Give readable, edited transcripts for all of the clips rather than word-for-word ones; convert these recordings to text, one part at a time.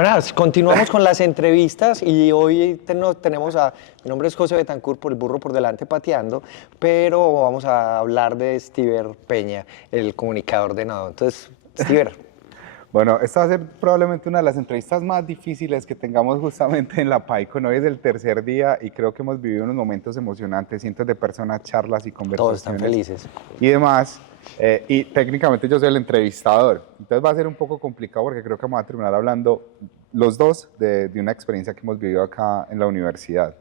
Buenas, continuamos con las entrevistas y hoy tenemos mi nombre es José Betancourt, por el burro por delante pateando, pero vamos a hablar de Stiver Peña, el comunicador de Nado. Entonces, Stiver. Bueno, esta va a ser probablemente una de las entrevistas más difíciles que tengamos justamente en la PyCon. Hoy es el tercer día y creo que hemos vivido unos momentos emocionantes, cientos de personas, charlas y conversaciones. Todos están felices. Y demás. Y técnicamente yo soy el entrevistador. Entonces va a ser un poco complicado porque creo que vamos a terminar hablando los dos de una experiencia que hemos vivido acá en la universidad.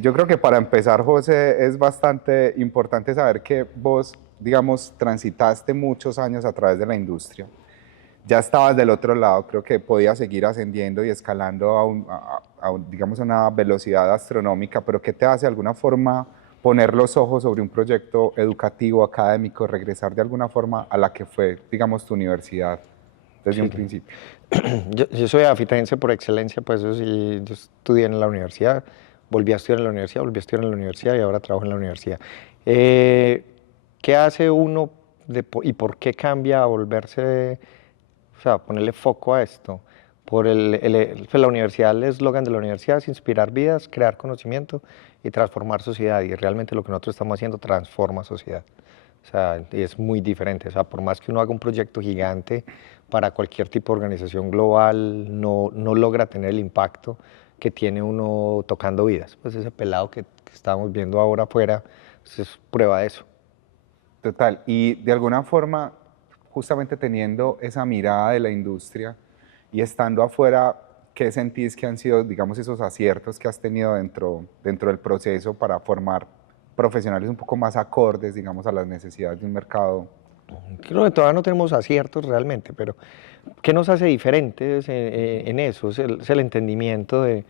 Yo creo que para empezar, José, es bastante importante saber que vos, digamos, transitaste muchos años a través de la industria. Ya estabas del otro lado, creo que podías seguir ascendiendo y escalando digamos, a una velocidad astronómica, pero ¿qué te hace de alguna forma poner los ojos sobre un proyecto educativo, académico, regresar de alguna forma a la que fue, digamos, tu universidad desde un principio? Yo soy afitense por excelencia, pues yo estudié en la universidad, volví a estudiar en la universidad, volví a estudiar en la universidad y ahora trabajo en la universidad. ¿Qué hace uno y por qué cambia a volverse, o sea, ponerle foco a esto? Pues la universidad, el eslogan de la universidad es inspirar vidas, crear conocimiento y transformar sociedad. Y realmente lo que nosotros estamos haciendo transforma sociedad. O sea, es muy diferente. O sea, por más que uno haga un proyecto gigante para cualquier tipo de organización global, no logra tener el impacto que tiene uno tocando vidas. Pues ese pelado que estamos viendo ahora afuera, pues es prueba de eso. Total, y de alguna forma, justamente teniendo esa mirada de la industria y estando afuera, ¿qué sentís que han sido, digamos, esos aciertos que has tenido dentro del proceso para formar profesionales un poco más acordes, digamos, a las necesidades de un mercado? Creo que todavía no tenemos aciertos realmente, pero ¿qué nos hace diferentes en eso? Es el entendimiento de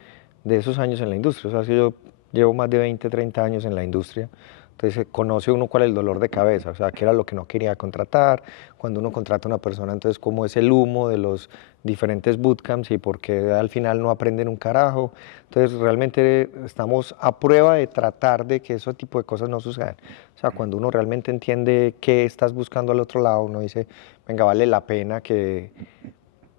esos años en la industria. O sea, si yo llevo más de 20, 30 años en la industria, entonces conoce uno cuál es el dolor de cabeza, o sea, qué era lo que no quería contratar, cuando uno contrata a una persona, entonces cómo es el humo de los diferentes bootcamps y por qué al final no aprenden un carajo. Entonces realmente estamos a prueba de tratar de que ese tipo de cosas no sucedan. O sea, cuando uno realmente entiende qué estás buscando al otro lado, uno dice, venga, vale la pena que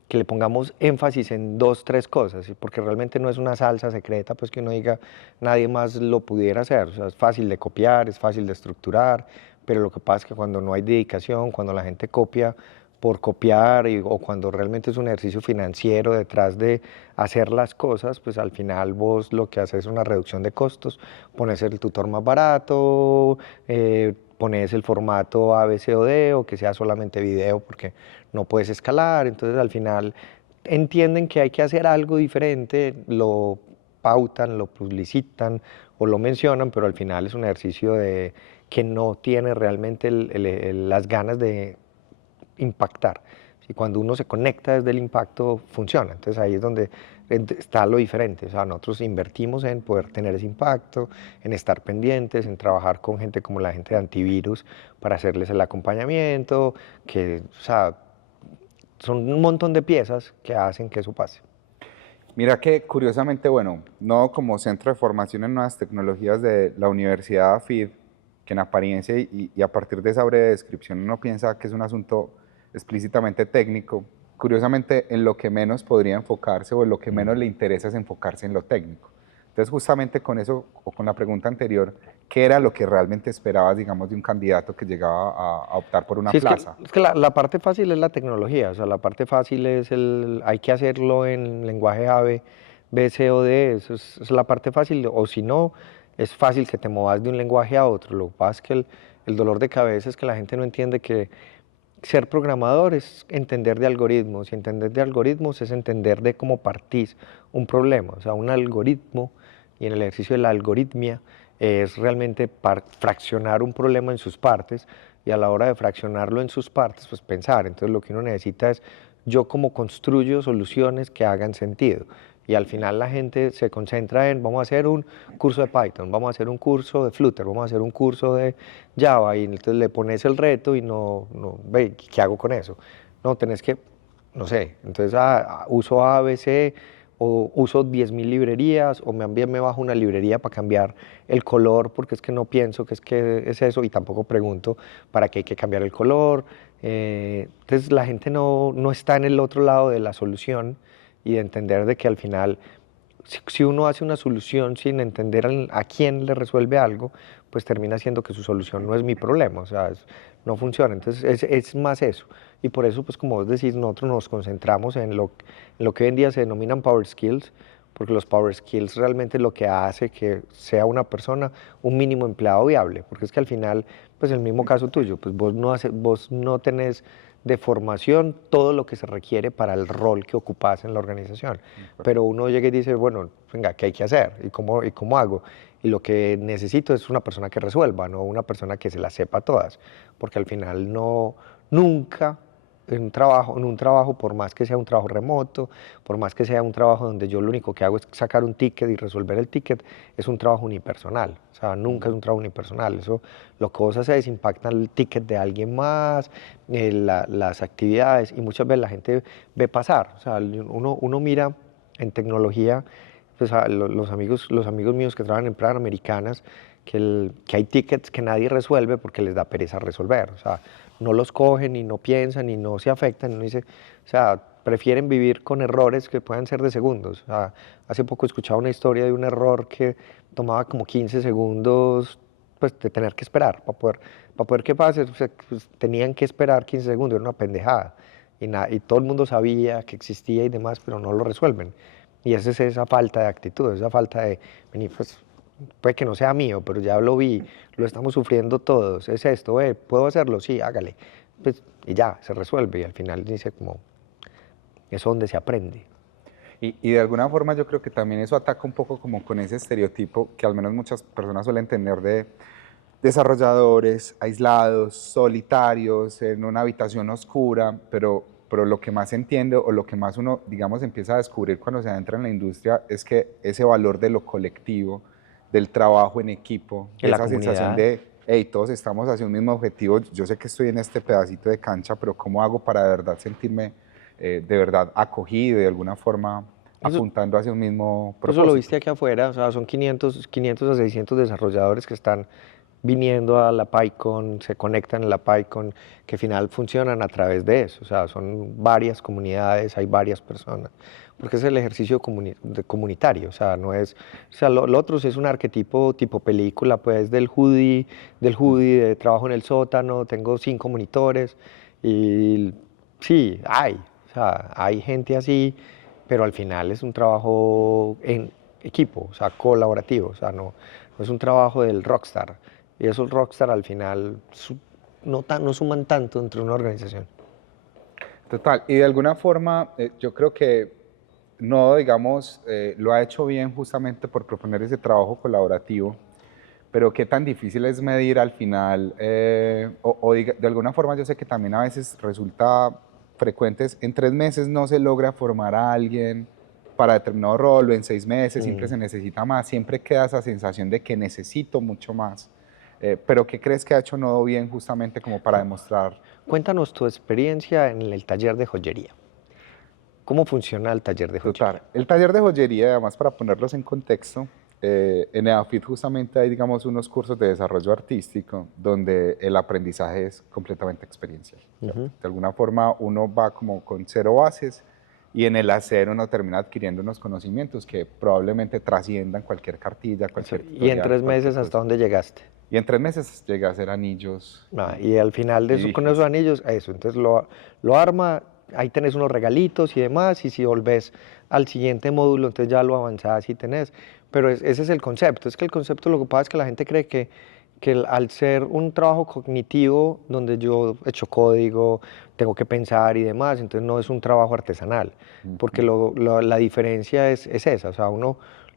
le pongamos énfasis en dos, tres cosas, ¿sí? Porque realmente no es una salsa secreta, pues que uno diga, nadie más lo pudiera hacer. O sea, es fácil de copiar, es fácil de estructurar, pero lo que pasa es que cuando no hay dedicación, cuando la gente copia por copiar o cuando realmente es un ejercicio financiero detrás de hacer las cosas, pues al final vos lo que haces es una reducción de costos, pones el tutor más barato, pones el formato A, B, C o D, o que sea solamente video porque no puedes escalar, entonces al final entienden que hay que hacer algo diferente, lo pautan, lo publicitan o lo mencionan, pero al final es un ejercicio que no tiene realmente las ganas de impactar. Y cuando uno se conecta desde el impacto, funciona. Entonces ahí es donde está lo diferente. O sea, nosotros invertimos en poder tener ese impacto, en estar pendientes, en trabajar con gente como la gente de antivirus para hacerles el acompañamiento, o sea, son un montón de piezas que hacen que eso pase. Mira que curiosamente, bueno, no como centro de formación en nuevas tecnologías de la Universidad AFID, que en apariencia y a partir de esa breve descripción uno piensa que es un asunto explícitamente técnico, curiosamente en lo que menos podría enfocarse o en lo que menos le interesa es enfocarse en lo técnico. Entonces justamente con eso, o con la pregunta anterior, ¿qué era lo que realmente esperabas, digamos, de un candidato que llegaba a optar por una Sí, plaza? es que la parte fácil es la tecnología, o sea, la parte fácil es hay que hacerlo en lenguaje AVE, B, C o D, eso es la parte fácil, o si no, es fácil que te movas de un lenguaje a otro. Lo que pasa es que el dolor de cabeza es que la gente no entiende que ser programador es entender de algoritmos, y entender de algoritmos es entender de cómo partís un problema. O sea, un algoritmo, y en el ejercicio de la algoritmia, es realmente fraccionar un problema en sus partes, y a la hora de fraccionarlo en sus partes, pues pensar. Entonces lo que uno necesita es, yo cómo construyo soluciones que hagan sentido. Y al final la gente se concentra en, vamos a hacer un curso de Python, vamos a hacer un curso de Flutter, vamos a hacer un curso de Java, y entonces le pones el reto y ve, ¿qué hago con eso? No, tenés que, no sé, entonces uso A, B, C, o uso 10.000 librerías, o me bajo una librería para cambiar el color, porque es que no pienso que es eso, y tampoco pregunto para qué hay que cambiar el color. Entonces la gente no está en el otro lado de la solución, y de entender de que al final, si uno hace una solución sin entender a quién le resuelve algo, pues termina siendo que su solución no es mi problema, o sea, no funciona. Entonces es más eso. Y por eso, pues como vos decís, nosotros nos concentramos en lo que hoy en día se denominan Power Skills, porque los Power Skills realmente es lo que hace que sea una persona un mínimo empleado viable, porque es que al final, pues el mismo caso tuyo, pues vos no tenés de formación todo lo que se requiere para el rol que ocupas en la organización, pero uno llega y dice, bueno, venga, ¿qué hay que hacer? ¿Y cómo hago? Y lo que necesito es una persona que resuelva, no una persona que se las sepa todas, porque al final nunca en un trabajo, por más que sea un trabajo remoto, por más que sea un trabajo donde yo lo único que hago es sacar un ticket y resolver el ticket, es un trabajo unipersonal. O sea, nunca es un trabajo unipersonal. Eso, lo que vos haces impacta el ticket de alguien más, las actividades, y muchas veces la gente ve pasar. O sea, uno mira en tecnología, pues los amigos míos que trabajan en empresas americanas, que hay tickets que nadie resuelve porque les da pereza resolver. O sea, no los cogen y no piensan y no se afectan. Y uno dice, o sea, prefieren vivir con errores que puedan ser de segundos. O sea, hace poco escuchaba una historia de un error que tomaba como 15 segundos, pues, de tener que esperar para poder que pase. O sea, pues, tenían que esperar 15 segundos, era una pendejada. Y todo el mundo sabía que existía y demás, pero no lo resuelven. Y esa es esa falta de actitud, esa falta de venir, pues, puede que no sea mío, pero ya lo vi, lo estamos sufriendo todos, es esto, ¿puedo hacerlo? Sí, hágale. Pues, y ya, se resuelve y al final dice como, es donde se aprende. Y de alguna forma yo creo que también eso ataca un poco como con ese estereotipo que al menos muchas personas suelen tener de desarrolladores aislados, solitarios, en una habitación oscura, pero lo que más entiende o lo que más uno, digamos, empieza a descubrir cuando se adentra en la industria es que ese valor de lo colectivo, del trabajo en equipo, de En la esa sensación comunidad. de, hey, todos estamos hacia un mismo objetivo, yo sé que estoy en este pedacito de cancha, pero ¿cómo hago para de verdad sentirme de verdad acogido y de alguna forma Eso, apuntando hacia un mismo eso lo propósito? viste aquí afuera, o sea, son 500 a 600 desarrolladores que están viniendo a la PyCon, se conectan en la PyCon, que al final funcionan a través de eso, o sea, son varias comunidades, hay varias personas, porque es el ejercicio comunitario, o sea, no es, o sea, lo otro es un arquetipo tipo película, pues, de trabajo en el sótano, tengo 5 monitores, y sí, o sea, hay gente así, pero al final es un trabajo en equipo, o sea, colaborativo, o sea, no es un trabajo del rockstar. Y esos rockstar al final no suman tanto entre una organización. Total, y de alguna forma yo creo que no, digamos, lo ha hecho bien justamente por proponer ese trabajo colaborativo, pero qué tan difícil es medir al final, de alguna forma yo sé que también a veces resulta frecuentes, en 3 meses no se logra formar a alguien para determinado rol, o en 6 meses siempre Mm. se necesita más, siempre queda esa sensación de que necesito mucho más. Pero ¿qué crees que ha hecho Nodo bien justamente como para demostrar? Cuéntanos tu experiencia en el taller de joyería. ¿Cómo funciona el taller de Total. joyería? El taller de joyería, además para ponerlos en contexto, en EAFIT justamente hay, digamos, unos cursos de desarrollo artístico donde el aprendizaje es completamente experiencial, ¿cierto? Ujú. De alguna forma uno va como con cero bases y en el hacer uno termina adquiriendo unos conocimientos que probablemente trasciendan cualquier cartilla, Eso, cualquier y en tutorial, 3 meses, cualquier ¿hasta cosa. dónde llegaste? Y en 3 meses llegué a hacer anillos Y al final de y eso, con esos dijes, anillos, eso, entonces lo arma, ahí tenés unos regalitos y demás, y si volvés al siguiente módulo, entonces ya lo avanzás y tenés. Pero ese es el concepto, es que el concepto lo que pasa es que la gente cree que al ser un trabajo cognitivo, donde yo echo código, tengo que pensar y demás, entonces no es un trabajo artesanal, porque la diferencia es esa, o sea,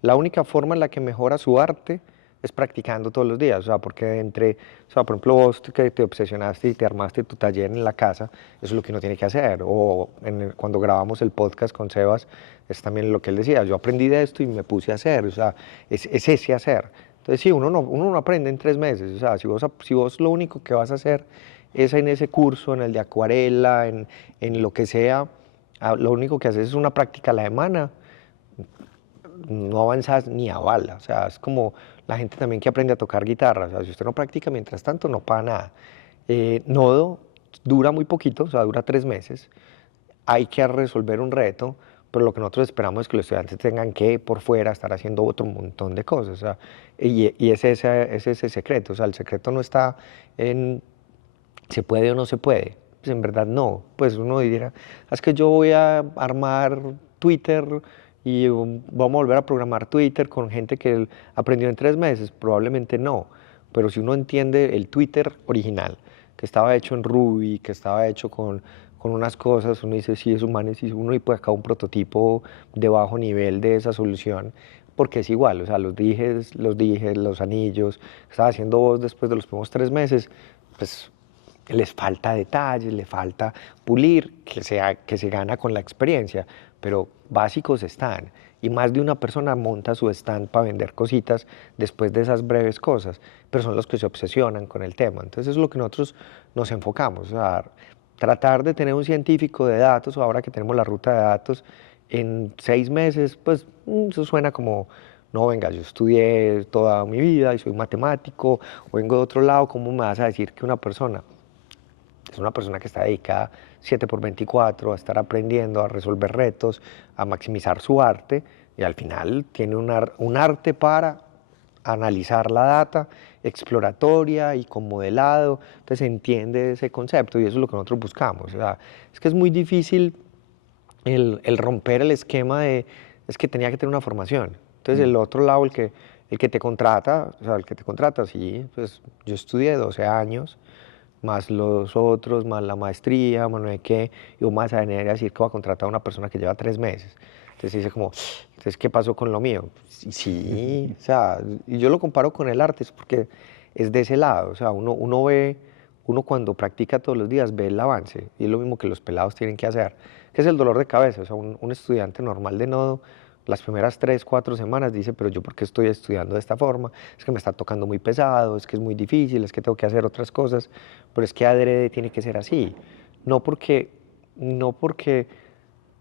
la única forma en la que mejora su arte es practicando todos los días, o sea, porque o sea, por ejemplo, vos que te obsesionaste y te armaste tu taller en la casa, eso es lo que uno tiene que hacer, o cuando grabamos el podcast con Sebas, es también lo que él decía, yo aprendí de esto y me puse a hacer, o sea, es ese hacer. Entonces, sí, uno no aprende en 3 meses, o sea, si vos lo único que vas a hacer es en ese curso, en el de acuarela, en lo que sea, lo único que haces es una práctica a la semana, no avanzas ni a bala. O sea, es como la gente también que aprende a tocar guitarra. O sea, si usted no practica mientras tanto, no para nada. Nodo dura muy poquito, o sea, dura 3 meses. Hay que resolver un reto, pero lo que nosotros esperamos es que los estudiantes tengan que por fuera estar haciendo otro montón de cosas, o sea, y es ese secreto, o sea, el secreto no está en se puede o no se puede, pues en verdad no, pues uno dirá, es que yo voy a armar Twitter y vamos a volver a programar Twitter con gente que aprendió en 3 meses, probablemente no, pero si uno entiende el Twitter original, que estaba hecho en Ruby, que estaba hecho con unas cosas, uno dice, sí, es humano, y uno y puede acá un prototipo de bajo nivel de esa solución, porque es igual, o sea, los anillos, estaba haciendo vos después de los primeros 3 meses, pues les falta detalles, le falta pulir, que se gana con la experiencia, pero básicos están. Y más de una persona monta su stand para vender cositas después de esas breves cosas, pero son los que se obsesionan con el tema. Entonces es lo que nosotros nos enfocamos, o sea, tratar de tener un científico de datos, o ahora que tenemos la ruta de datos, en 6 meses, pues eso suena como, no, venga, yo estudié toda mi vida y soy matemático, o vengo de otro lado, ¿cómo me vas a decir que una persona es una persona que está dedicada 7 por 24 a estar aprendiendo, a resolver retos, a maximizar su arte y al final tiene un arte para analizar la data exploratoria y con modelado, entonces se entiende ese concepto y eso es lo que nosotros buscamos. O sea, es que es muy difícil el romper el esquema de, es que tenía que tener una formación. Entonces el otro lado, el que te contrata, o sea, el que te contrata, sí, pues yo estudié 12 años, más los otros, más la maestría, más no sé qué, y vos más a venir a decir que va a contratar a una persona que lleva 3 meses. Entonces dice como, entonces, ¿qué pasó con lo mío? Sí, sí, o sea, y yo lo comparo con el arte, es porque es de ese lado, o sea, uno cuando practica todos los días ve el avance, y es lo mismo que los pelados tienen que hacer, que es el dolor de cabeza, o sea, un estudiante normal de nodo, las primeras 3, 4 semanas dice, pero yo por qué estoy estudiando de esta forma, es que me está tocando muy pesado, es que es muy difícil, es que tengo que hacer otras cosas, pero es que adrede tiene que ser así, no porque, no porque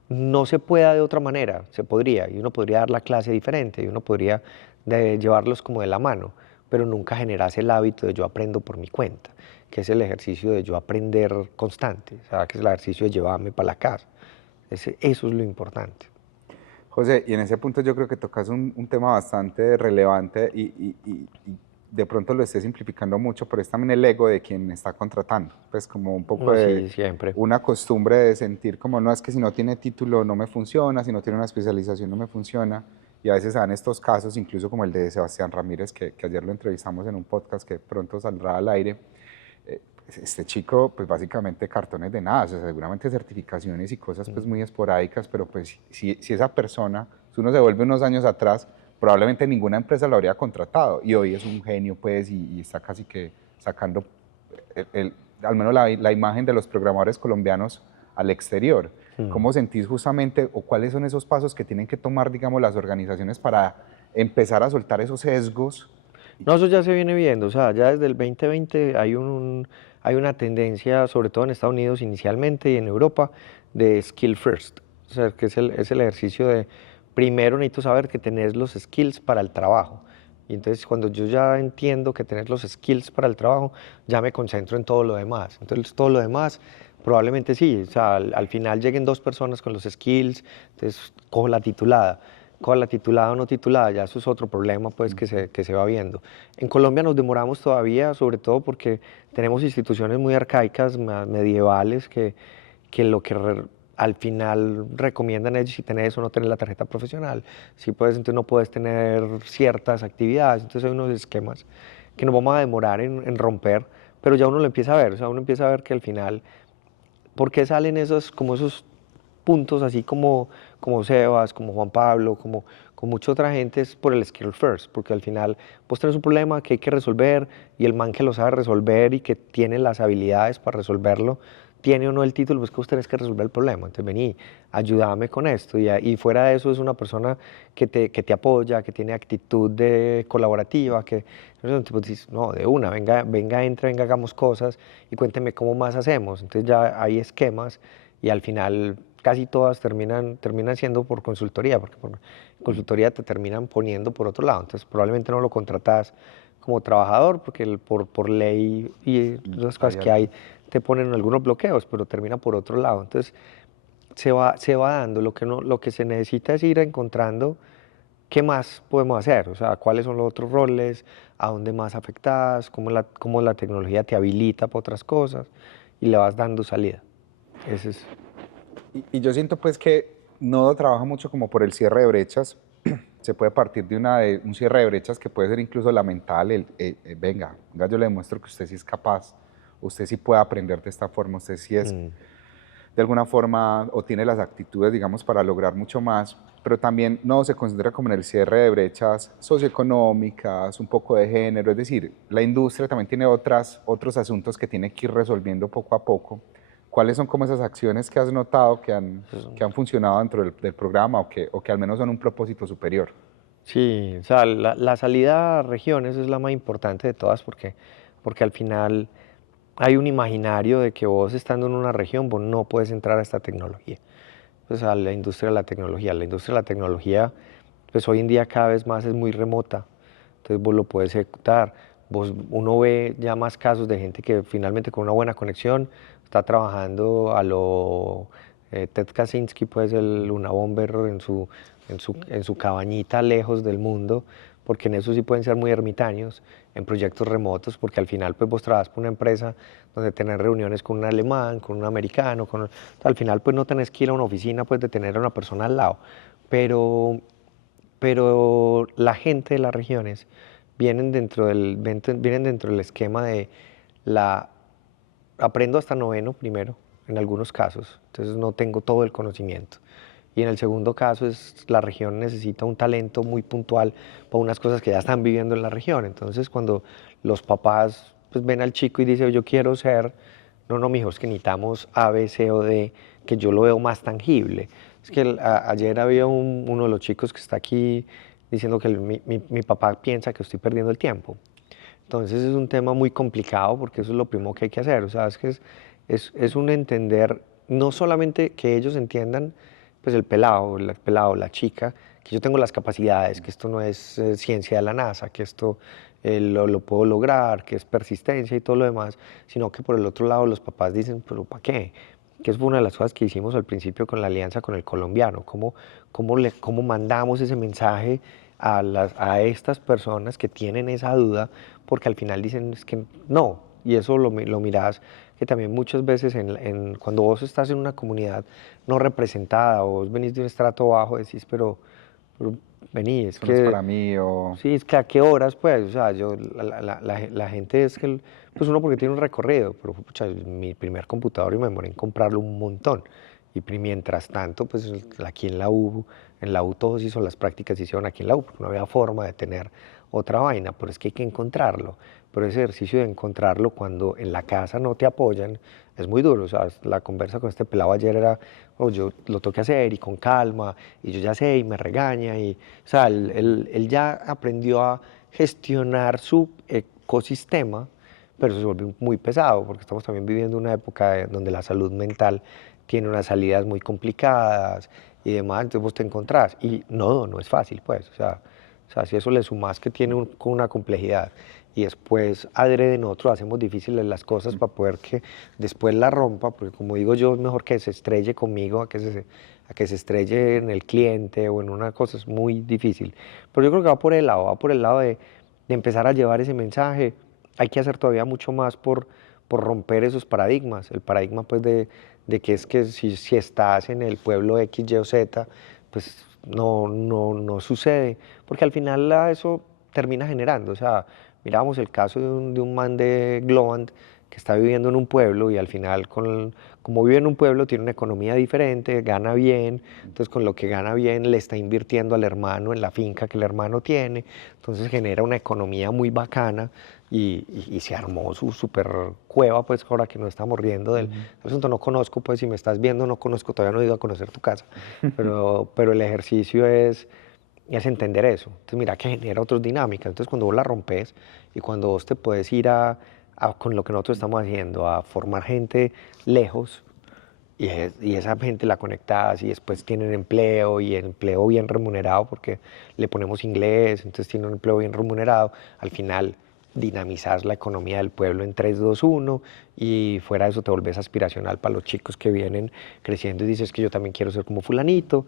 no se pueda de otra manera, se podría, y uno podría dar la clase diferente, y uno podría llevarlos como de la mano, pero nunca generarse el hábito de yo aprendo por mi cuenta, que es el ejercicio de yo aprender constante, o sea, que es el ejercicio de llevarme para la casa. Eso es lo importante. José, y en ese punto yo creo que tocas un tema bastante relevante y de pronto lo esté simplificando mucho, pero es también el ego de quien está contratando. Pues como un poco No, de sí, siempre. una costumbre de sentir como no es que si no tiene título no me funciona, si no tiene una especialización no me funciona. Y a veces se dan estos casos, incluso como el de Sebastián Ramírez, que ayer lo entrevistamos en un podcast que pronto saldrá al aire. Este chico, pues básicamente cartones de nada, o sea, seguramente certificaciones y cosas pues muy esporádicas, pero pues si esa persona, si uno se vuelve unos años atrás, probablemente ninguna empresa lo habría contratado y hoy es un genio pues y está casi que sacando al menos la imagen de los programadores colombianos al exterior. ¿Cómo sentís justamente o cuáles son esos pasos que tienen que tomar, digamos, las organizaciones para empezar a soltar esos sesgos? No, eso ya se viene viendo, o sea, ya desde el 2020 hay una tendencia, sobre todo en Estados Unidos inicialmente y en Europa, de skill first, o sea, que es el ejercicio de primero necesito saber que tenés los skills para el trabajo. Y entonces cuando yo ya entiendo que tenés los skills para el trabajo, ya me concentro en todo lo demás. Entonces todo lo demás probablemente sí, o sea, al final lleguen 2 personas con los skills, entonces cojo la titulada con la titulada o no titulada, ya eso es otro problema pues que se va viendo. En Colombia nos demoramos todavía, sobre todo porque tenemos instituciones muy arcaicas, medievales, que lo que al final recomiendan ellos si tenés eso no tener la tarjeta profesional. Si puedes, entonces no puedes tener ciertas actividades, entonces hay unos esquemas que nos vamos a demorar en romper, pero ya uno lo empieza a ver, o sea, uno empieza a ver que al final ¿por qué salen esos puntos así como Sebas, como Juan Pablo, como con mucha otra gente? Es por el skill first, porque al final vos tenés un problema que hay que resolver y el man que lo sabe resolver y que tiene las habilidades para resolverlo, tiene o no el título, pues que vos tenés que resolver el problema. Entonces vení, ayúdame con esto. Y fuera de eso es una persona que te apoya, que tiene actitud de colaborativa, que entonces, tipo, dices, no, de una, venga, venga, entre, venga, hagamos cosas y cuénteme cómo más hacemos. Entonces ya hay esquemas y al final casi todas terminan siendo por consultoría, porque por consultoría te terminan poniendo por otro lado. Entonces probablemente no lo contratas como trabajador, porque por ley y las cosas Hay que algo. hay te ponen algunos bloqueos, pero termina por otro lado. Entonces se va dando. Lo que se necesita es ir encontrando qué más podemos hacer, o sea, cuáles son los otros roles, a dónde más afectadas, cómo la tecnología te habilita para otras cosas y le vas dando salida. Ese es. Y yo siento pues que Nodo trabaja mucho como por el cierre de brechas. Se puede partir de un cierre de brechas que puede ser incluso la mental, venga, yo le demuestro que usted sí es capaz, usted sí puede aprender de esta forma, usted sí es Mm. de alguna forma o tiene las actitudes, digamos, para lograr mucho más, pero también no se concentra como en el cierre de brechas socioeconómicas, un poco de género, es decir, la industria también tiene otros asuntos que tiene que ir resolviendo poco a poco. ¿Cuáles son como esas acciones que has notado que han funcionado dentro del programa o que al menos son un propósito superior? Sí, o sea, la salida a regiones es la más importante de todas porque al final hay un imaginario de que vos estando en una región, vos no puedes entrar a esta tecnología, pues a la industria de la tecnología. La industria de la tecnología, pues hoy en día cada vez más es muy remota, entonces vos lo puedes ejecutar. Uno ve ya más casos de gente que finalmente con una buena conexión está trabajando a lo Ted Kaczynski, pues el Luna Bomber en su cabañita lejos del mundo, porque en eso sí pueden ser muy ermitaños, en proyectos remotos, porque al final pues vos trabajas por una empresa donde tenés reuniones con un alemán, con un americano, al final pues no tenés que ir a una oficina pues de tener a una persona al lado, pero, pero la gente de las regiones vienen dentro del esquema de la aprendo hasta noveno primero, en algunos casos, entonces no tengo todo el conocimiento. Y en el segundo caso es la región necesita un talento muy puntual para unas cosas que ya están viviendo en la región. Entonces cuando los papás pues, ven al chico y dicen yo quiero ser, no, no, mijo, es que necesitamos A, B, C o D, que yo lo veo más tangible. Es que ayer había uno de los chicos que está aquí diciendo que mi papá piensa que estoy perdiendo el tiempo. Entonces es un tema muy complicado porque eso es lo primero que hay que hacer. O sea, es que es un entender, no solamente que ellos entiendan, pues el pelado, la chica, que yo tengo las capacidades, que esto no es ciencia de la NASA, que esto lo puedo lograr, que es persistencia y todo lo demás, sino que por el otro lado los papás dicen, pero ¿para qué? Que es una de las cosas que hicimos al principio con la alianza con el colombiano, cómo mandamos ese mensaje a estas personas que tienen esa duda, porque al final dicen es que no, y eso lo mirás, que también muchas veces cuando vos estás en una comunidad no representada o vos venís de un estrato bajo, decís, pero vení, es Eso no es que para mí o... sí, es que a qué horas, pues, o sea, la gente es que, pues uno porque tiene un recorrido, pero pucha, mi primer computador y me demoré en comprarlo un montón. Y mientras tanto, pues aquí en la U todos hizo las prácticas, hicieron aquí en la U, porque no había forma de tener otra vaina, pero es que hay que encontrarlo. Pero ese ejercicio de encontrarlo cuando en la casa no te apoyan es muy duro. O sea, la conversa con este pelado ayer era, oh, yo lo tengo que hacer y con calma, y yo ya sé y me regaña. O sea, él ya aprendió a gestionar su ecosistema, pero eso se vuelve muy pesado porque estamos también viviendo una época donde la salud mental tiene unas salidas muy complicadas y demás, entonces vos te encontrás. Y no es fácil, pues. O sea, si eso le sumás que tiene con una complejidad y después adrede nosotros hacemos difíciles las cosas para poder que después la rompa, porque como digo yo, es mejor que se estrelle conmigo a que se estrelle en el cliente o en una cosa, es muy difícil. Pero yo creo que va por el lado de empezar a llevar ese mensaje. Hay que hacer todavía mucho más por romper esos paradigmas. El paradigma pues de que es que si estás en el pueblo X, Y o Z, pues no sucede, porque al final eso termina generando, o sea, miramos el caso de un man de Globant que está viviendo en un pueblo y al final, como vive en un pueblo, tiene una economía diferente, gana bien, entonces con lo que gana bien le está invirtiendo al hermano en la finca que el hermano tiene, entonces genera una economía muy bacana y se armó su super cueva, pues ahora que no estamos riendo del asunto, no conozco, pues si me estás viendo, no conozco, todavía no he ido a conocer tu casa, pero el ejercicio es entender eso. Entonces, mira que genera otras dinámicas. Entonces, cuando vos la rompes y cuando vos te puedes ir con lo que nosotros estamos haciendo, a formar gente lejos y esa gente la conectas y después tienen empleo y empleo bien remunerado porque le ponemos inglés, entonces tienen un empleo bien remunerado, al final dinamizar la economía del pueblo en 3, 2, 1 y fuera de eso te volvés aspiracional para los chicos que vienen creciendo y dices que yo también quiero ser como fulanito,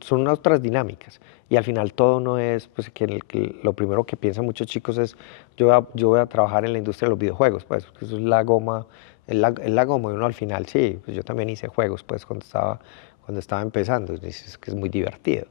son otras dinámicas. Y al final todo no es, pues que lo primero que piensan muchos chicos es yo voy a trabajar en la industria de los videojuegos, pues que eso es la goma, es la goma y uno al final sí, pues yo también hice juegos pues cuando estaba empezando, dices que es muy divertido,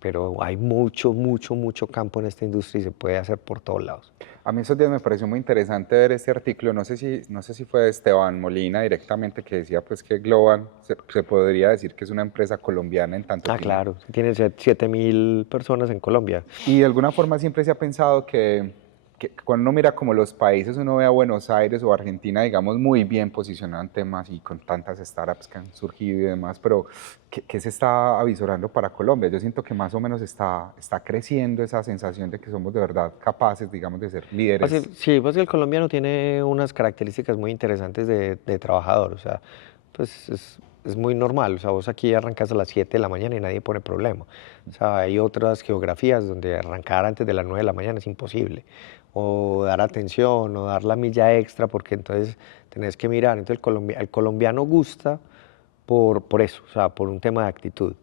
pero hay mucho, mucho, mucho campo en esta industria y se puede hacer por todos lados. A mí esos días me pareció muy interesante ver este artículo, no sé si fue de Esteban Molina directamente, que decía pues que Globan se podría decir que es una empresa colombiana en tanto Ah, tiene. claro, tiene 7.000 personas en Colombia. Y de alguna forma siempre se ha pensado que cuando uno mira como los países, uno ve a Buenos Aires o Argentina, digamos, muy bien posicionado en temas y con tantas startups que han surgido y demás, pero ¿qué se está avisorando para Colombia? Yo siento que más o menos está creciendo esa sensación de que somos de verdad capaces, digamos, de ser líderes. Sí, pues el colombiano tiene unas características muy interesantes de trabajador, o sea, pues es muy normal, o sea, vos aquí arrancas a las 7 de la mañana y nadie pone problema. O sea, hay otras geografías donde arrancar antes de las 9 de la mañana es imposible, o dar atención, o dar la milla extra, porque entonces tenés que mirar. Entonces el colombiano gusta por eso, o sea, por un tema de actitud.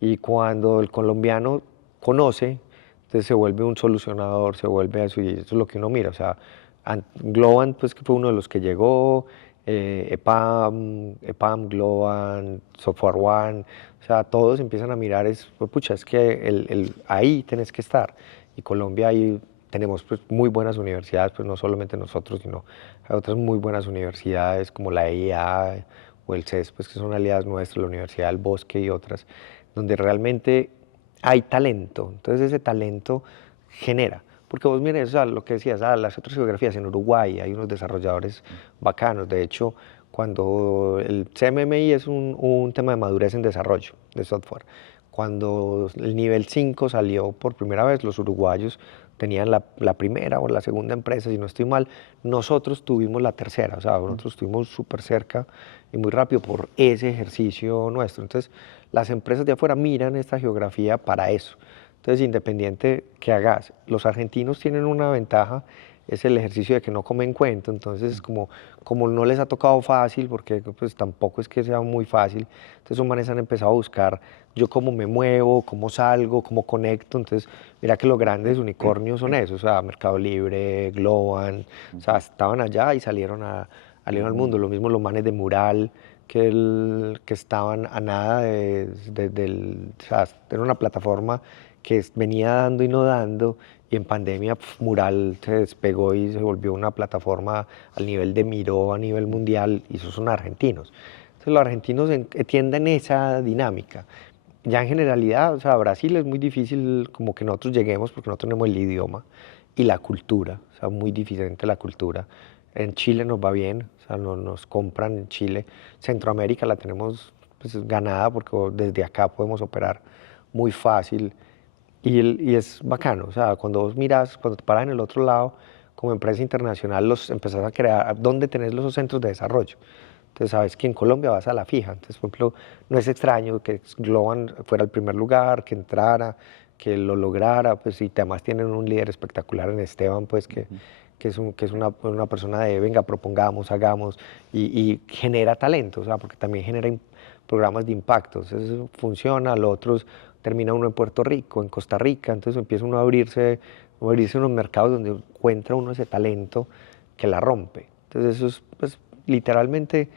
Y cuando el colombiano conoce, entonces se vuelve un solucionador, se vuelve eso, y eso es lo que uno mira. O sea, Globant, pues que fue uno de los que llegó, EPAM, Globant, Software One, o sea, todos empiezan a mirar, pues, pucha, es que ahí tenés que estar. Y Colombia ahí tenemos pues, muy buenas universidades, pues no solamente nosotros, sino hay otras muy buenas universidades como la EIA o el CES, pues que son aliadas nuestras, la Universidad del Bosque y otras, donde realmente hay talento. Entonces ese talento genera. Porque vos mires, o sea, lo que decías, las otras geografías, en Uruguay hay unos desarrolladores bacanos. De hecho, cuando el CMMI es un tema de madurez en desarrollo de software. Cuando el nivel 5 salió por primera vez, los uruguayos tenían la primera o la segunda empresa, si no estoy mal, nosotros tuvimos la tercera, o sea, nosotros estuvimos súper cerca y muy rápido por ese ejercicio nuestro. Entonces, las empresas de afuera miran esta geografía para eso. Entonces, independiente que hagas, los argentinos tienen una ventaja, es el ejercicio de que no comen cuento, entonces como no les ha tocado fácil, porque pues tampoco es que sea muy fácil, entonces los manes han empezado a buscar yo cómo me muevo, cómo salgo, cómo conecto, entonces mira que los grandes unicornios son esos, o sea, Mercado Libre, Globan, o sea, estaban allá y salieron al mundo, lo mismo los manes de Mural, que estaban a nada o sea, era una plataforma que venía dando y no dando, y en pandemia Mural se despegó y se volvió una plataforma al nivel de Miro a nivel mundial, y esos son argentinos. Entonces los argentinos entienden esa dinámica. Ya en generalidad, o sea, Brasil es muy difícil como que nosotros lleguemos porque no tenemos el idioma y la cultura, o sea, muy diferente la cultura. En Chile nos va bien, o sea, nos compran en Chile. Centroamérica la tenemos pues, ganada porque desde acá podemos operar muy fácil y es bacano, o sea, cuando vos miras, cuando te paras en el otro lado, como empresa internacional, los empezás a crear, ¿dónde tenés los centros de desarrollo? Entonces, sabes que en Colombia vas a la fija. Entonces, por ejemplo, no es extraño que Globan fuera el primer lugar, que entrara, que lo lograra, pues, y además tienen un líder espectacular en Esteban, pues, que es una persona de, venga, propongamos, hagamos, y genera talento, o sea, porque también genera programas de impacto. Entonces, eso funciona, lo otro termina uno en Puerto Rico, en Costa Rica, entonces empieza uno a abrirse unos mercados donde encuentra uno ese talento que la rompe. Entonces, eso es, pues, literalmente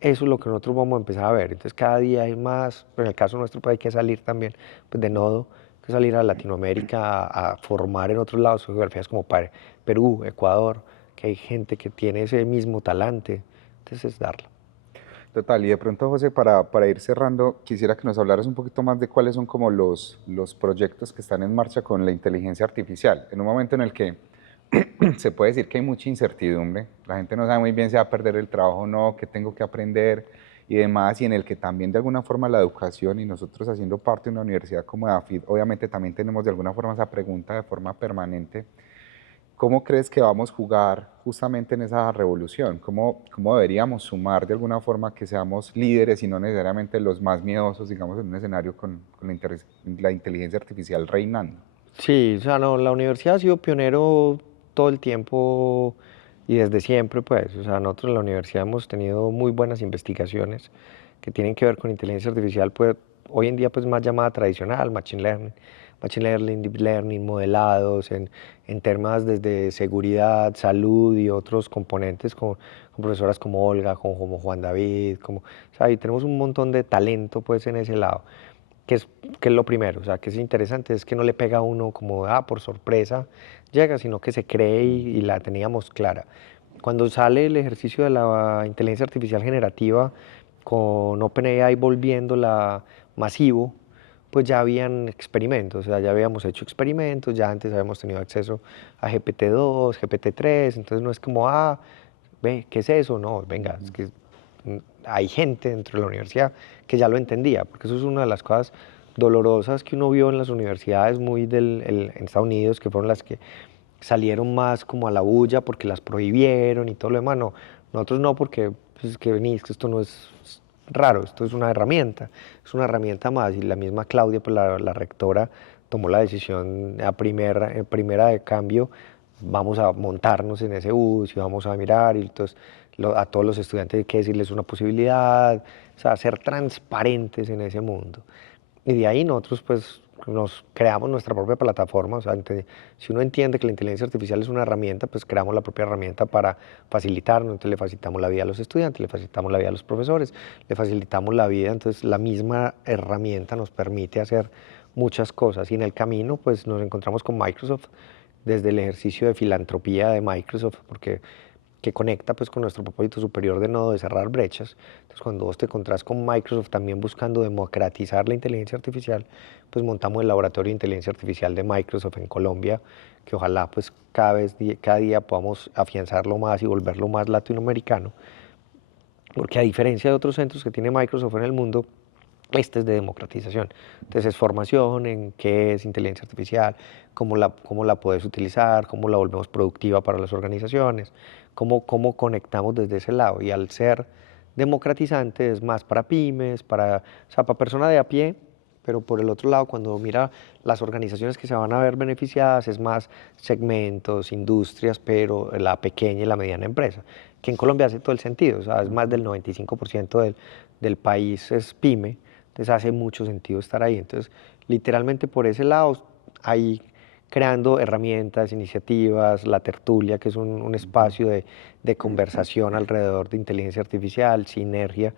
eso es lo que nosotros vamos a empezar a ver. Entonces cada día hay más, en el caso nuestro pues hay que salir también pues, de nodo, hay que salir a Latinoamérica a formar en otros lados geografías como Perú, Ecuador, que hay gente que tiene ese mismo talante, entonces es darlo. Total, y de pronto, José, para ir cerrando, quisiera que nos hablaras un poquito más de cuáles son como los proyectos que están en marcha con la inteligencia artificial. En un momento en el que se puede decir que hay mucha incertidumbre, la gente no sabe muy bien si va a perder el trabajo o no, qué tengo que aprender y demás, y en el que también de alguna forma la educación y nosotros haciendo parte de una universidad como DAFID, obviamente también tenemos de alguna forma esa pregunta de forma permanente. ¿Cómo crees que vamos a jugar justamente en esa revolución? ¿Cómo deberíamos sumar de alguna forma que seamos líderes y no necesariamente los más miedosos, digamos, en un escenario con la inteligencia artificial reinando? Sí, o sea, no, la universidad ha sido pionero todo el tiempo y desde siempre, pues, o sea, nosotros en la universidad hemos tenido muy buenas investigaciones que tienen que ver con inteligencia artificial, pues, hoy en día, pues, más llamada tradicional, machine learning, deep learning, modelados, en temas desde seguridad, salud y otros componentes, con profesoras como Olga, como Juan David, como, o sea, y tenemos un montón de talento, pues, en ese lado que es, que es lo primero, o sea, que es interesante, es que no le pega a uno como, por sorpresa llega, sino que se cree y la teníamos clara. Cuando sale el ejercicio de la inteligencia artificial generativa con OpenAI volviéndola masivo, pues ya habían experimentos, o sea, ya habíamos hecho experimentos, ya antes habíamos tenido acceso a GPT-2, GPT-3, entonces no es como, ve, ¿qué es eso? No, venga, es que hay gente dentro de la universidad que ya lo entendía, porque eso es una de las cosas dolorosas que uno vio en las universidades muy en Estados Unidos, que fueron las que salieron más como a la bulla porque las prohibieron y todo lo demás. No, nosotros no, porque pues, es que venís, que esto no es raro, esto es una herramienta más. Y la misma Claudia, pues la rectora, tomó la decisión primera de cambio, vamos a montarnos en ese bus y vamos a mirar, y entonces a todos los estudiantes hay que decirles una posibilidad, o sea, ser transparentes en ese mundo. Y de ahí nosotros pues nos creamos nuestra propia plataforma, o sea, si uno entiende que la inteligencia artificial es una herramienta, pues creamos la propia herramienta para facilitarnos, entonces le facilitamos la vida a los estudiantes, le facilitamos la vida a los profesores, le facilitamos la vida, entonces la misma herramienta nos permite hacer muchas cosas y en el camino pues nos encontramos con Microsoft desde el ejercicio de filantropía de Microsoft, porque que conecta pues con nuestro propósito superior de nodo de cerrar brechas. Entonces cuando vos te encontrás con Microsoft también buscando democratizar la inteligencia artificial, pues montamos el laboratorio de inteligencia artificial de Microsoft en Colombia, que ojalá pues cada día podamos afianzarlo más y volverlo más latinoamericano, porque a diferencia de otros centros que tiene Microsoft en el mundo, este es de democratización. Entonces es formación en qué es inteligencia artificial, cómo la puedes utilizar, cómo la volvemos productiva para las organizaciones, cómo conectamos desde ese lado. Y al ser democratizante es más para pymes, o sea, para personas de a pie, pero por el otro lado, cuando mira las organizaciones que se van a ver beneficiadas, es más segmentos, industrias, pero la pequeña y la mediana empresa, que en Colombia hace todo el sentido, o sea, es más del 95% del país es pyme, entonces hace mucho sentido estar ahí. Entonces, literalmente por ese lado, ahí creando herramientas, iniciativas, la tertulia, que es un espacio de conversación alrededor de inteligencia artificial, Sinergia,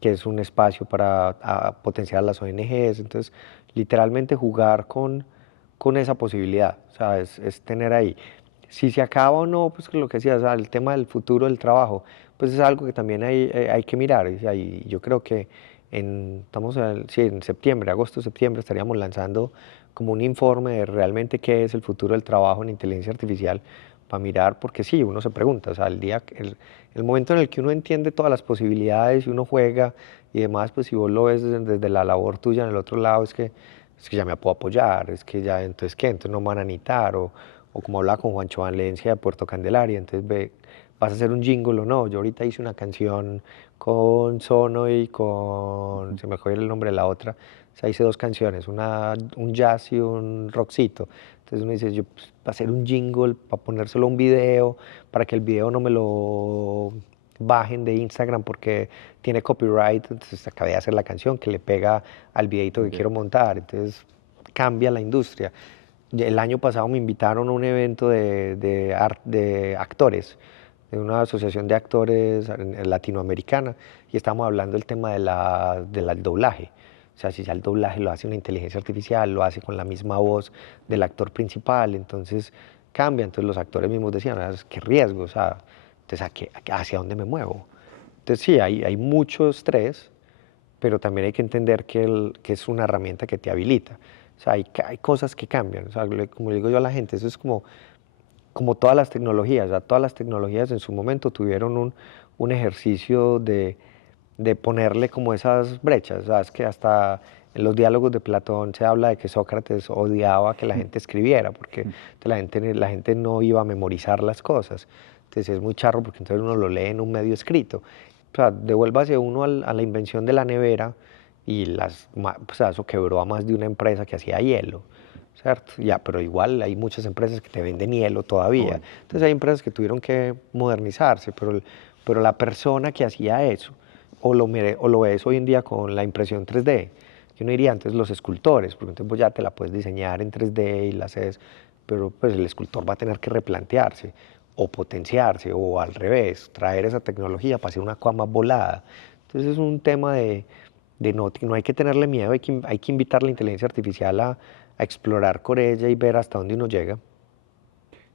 que es un espacio para potenciar las ONGs. Entonces, literalmente jugar con esa posibilidad, o sea, es tener ahí. Si se acaba o no, pues lo que decía, o sea, el tema del futuro del trabajo, pues es algo que también hay que mirar. Y yo creo que estamos sí, en septiembre, agosto, septiembre, estaríamos lanzando como un informe de realmente qué es el futuro del trabajo en inteligencia artificial para mirar, porque sí, uno se pregunta, o sea, el momento en el que uno entiende todas las posibilidades y uno juega y demás, pues si vos lo ves desde la labor tuya en el otro lado, es que ya me puedo apoyar, es que ya, entonces, ¿qué? Entonces no me van a necesitar, o como hablaba con Juancho Valencia de Puerto Candelaria, entonces vas a hacer un jingle o no. Yo ahorita hice una canción con Sono y se me fue el nombre de la otra, o sea, hice dos canciones, un jazz y un rockcito. Entonces uno dice, yo pues, para hacer un jingle, para ponérselo a un video, para que el video no me lo bajen de Instagram porque tiene copyright, entonces acabé de hacer la canción que le pega al videito que quiero montar, entonces cambia la industria. El año pasado me invitaron a un evento de actores, de una asociación de actores latinoamericana, y estamos hablando del tema del doblaje. O sea, si ya el doblaje lo hace una inteligencia artificial, lo hace con la misma voz del actor principal, entonces cambia. Entonces los actores mismos decían, qué riesgo, o sea, entonces ¿hacia dónde me muevo? Entonces sí, hay mucho estrés, pero también hay que entender que es una herramienta que te habilita. O sea, hay cosas que cambian. O sea, como le digo yo a la gente, eso es como todas las tecnologías. O sea, todas las tecnologías en su momento tuvieron un ejercicio de ponerle como esas brechas. O sea, es que hasta en los diálogos de Platón se habla de que Sócrates odiaba que la gente escribiera, porque la gente no iba a memorizar las cosas. Entonces es muy charro porque entonces uno lo lee en un medio escrito. O sea, devuélvase uno a la invención de la nevera y o sea, eso quebró a más de una empresa que hacía hielo. ¿cierto? Ya, pero igual hay muchas empresas que te venden hielo todavía. Bueno. Entonces hay empresas que tuvieron que modernizarse, pero la persona que hacía eso, o lo ves hoy en día con la impresión 3D, que uno diría antes los escultores, porque entonces vos ya te la puedes diseñar en 3D y la haces, pero pues el escultor va a tener que replantearse o potenciarse o al revés, traer esa tecnología para hacer una cosa más volada. Entonces es un tema de no hay que tenerle miedo, hay que invitar la inteligencia artificial a explorar con ella y ver hasta dónde uno llega.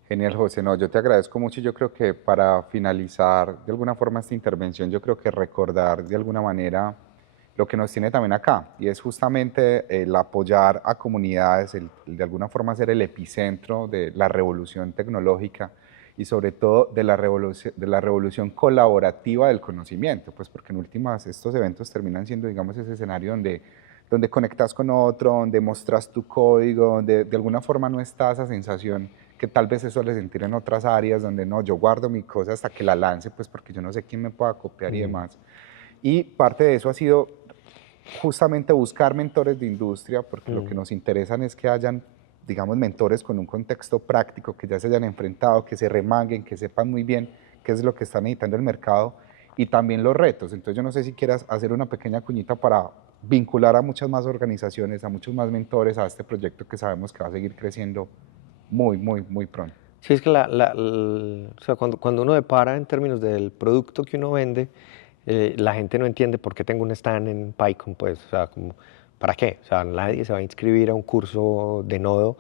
Genial, José. No, yo te agradezco mucho y yo creo que para finalizar de alguna forma esta intervención, yo creo que recordar de alguna manera lo que nos tiene también acá y es justamente el apoyar a comunidades, el de alguna forma ser el epicentro de la revolución tecnológica y sobre todo de la revolución colaborativa del conocimiento, pues porque en últimas estos eventos terminan siendo, digamos, ese escenario donde conectas con otro, donde mostras tu código, donde de alguna forma no está esa sensación que tal vez se suele sentir en otras áreas, donde no, yo guardo mi cosa hasta que la lance, pues porque yo no sé quién me pueda copiar y demás. Y parte de eso ha sido justamente buscar mentores de industria, porque lo que nos interesan es que hayan, digamos, mentores con un contexto práctico, que ya se hayan enfrentado, que se remanguen, que sepan muy bien qué es lo que está necesitando el mercado y también los retos. Entonces yo no sé si quieras hacer una pequeña cuñita para vincular a muchas más organizaciones, a muchos más mentores a este proyecto que sabemos que va a seguir creciendo muy, muy, muy pronto. Sí, es que o sea, cuando uno depara en términos del producto que uno vende, la gente no entiende por qué tengo un stand en PyCon, pues, o sea, como, ¿para qué? O sea, nadie se va a inscribir a un curso de Nodo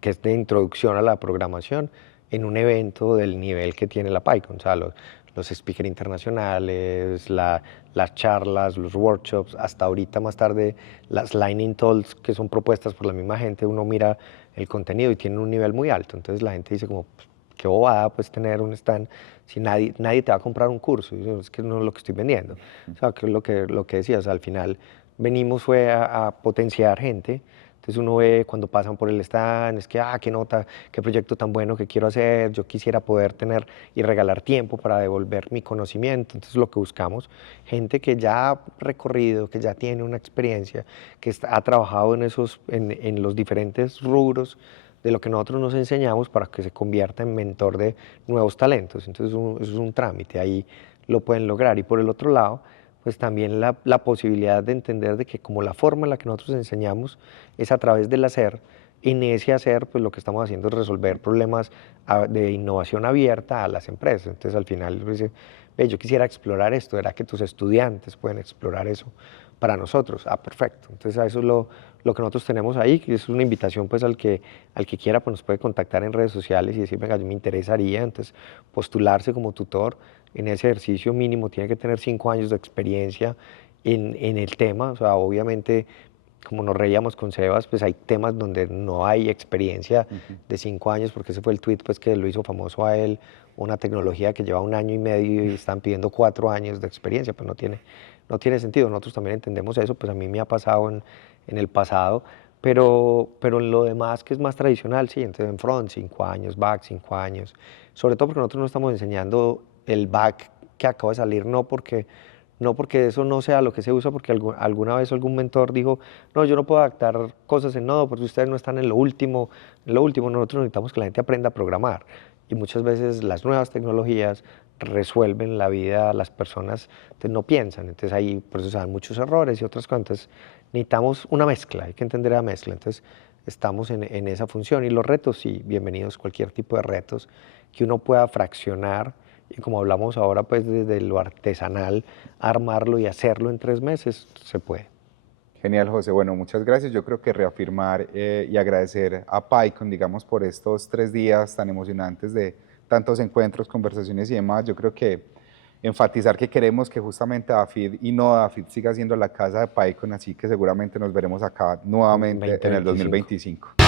que es de introducción a la programación en un evento del nivel que tiene la PyCon, o sea, los speakers internacionales, las charlas, los workshops, hasta ahorita más tarde las Lightning Talks que son propuestas por la misma gente, uno mira el contenido y tiene un nivel muy alto, entonces la gente dice como, pues, qué bobada pues tener un stand si nadie te va a comprar un curso, y yo, es que no es lo que estoy vendiendo, o sea, que es lo que decías, al final venimos fue a potenciar gente. Entonces uno ve cuando pasan por el stand, es que, qué nota, qué proyecto tan bueno que quiero hacer, yo quisiera poder tener y regalar tiempo para devolver mi conocimiento. Entonces lo que buscamos, gente que ya ha recorrido, que ya tiene una experiencia, que ha trabajado en los diferentes rubros de lo que nosotros nos enseñamos para que se convierta en mentor de nuevos talentos. Entonces eso es un trámite, ahí lo pueden lograr. Y por el otro lado, pues también la posibilidad de entender de que como la forma en la que nosotros enseñamos es a través del hacer, en ese hacer, pues lo que estamos haciendo es resolver problemas de innovación abierta a las empresas. Entonces al final, pues, dice, ve, yo quisiera explorar esto, ¿era que tus estudiantes pueden explorar eso para nosotros? Perfecto. Entonces a eso es lo que nosotros tenemos ahí, que es una invitación pues al que quiera, pues nos puede contactar en redes sociales y decir, venga, yo me interesaría, entonces postularse como tutor en ese ejercicio mínimo, tiene que tener 5 años de experiencia en el tema, o sea, obviamente, como nos reíamos con Sebas, pues hay temas donde no hay experiencia de 5 años, porque ese fue el tweet pues, que lo hizo famoso a él, una tecnología que lleva 1 año y medio y están pidiendo 4 años de experiencia, pues no tiene sentido, nosotros también entendemos eso, pues a mí me ha pasado en el pasado, pero en lo demás que es más tradicional, sí, entonces en front 5 años, back 5 años, sobre todo porque nosotros no estamos enseñando el back que acaba de salir, no porque eso no sea lo que se usa, porque alguna vez algún mentor dijo, no, yo no puedo adaptar cosas en Nodo porque ustedes no están en lo último, nosotros necesitamos que la gente aprenda a programar. Y muchas veces las nuevas tecnologías resuelven la vida a las personas, entonces no piensan, entonces ahí por eso se dan muchos errores y otras cosas, entonces necesitamos una mezcla, hay que entender la mezcla, entonces estamos en esa función y los retos, sí, bienvenidos cualquier tipo de retos que uno pueda fraccionar y como hablamos ahora, pues desde lo artesanal, armarlo y hacerlo en 3 meses, se puede. Genial, José. Bueno, muchas gracias. Yo creo que reafirmar y agradecer a PyCon, digamos, por estos 3 días tan emocionantes de tantos encuentros, conversaciones y demás. Yo creo que enfatizar que queremos que justamente DAFID y no DAFID siga siendo la casa de PyCon, así que seguramente nos veremos acá nuevamente en el 2025. 2025.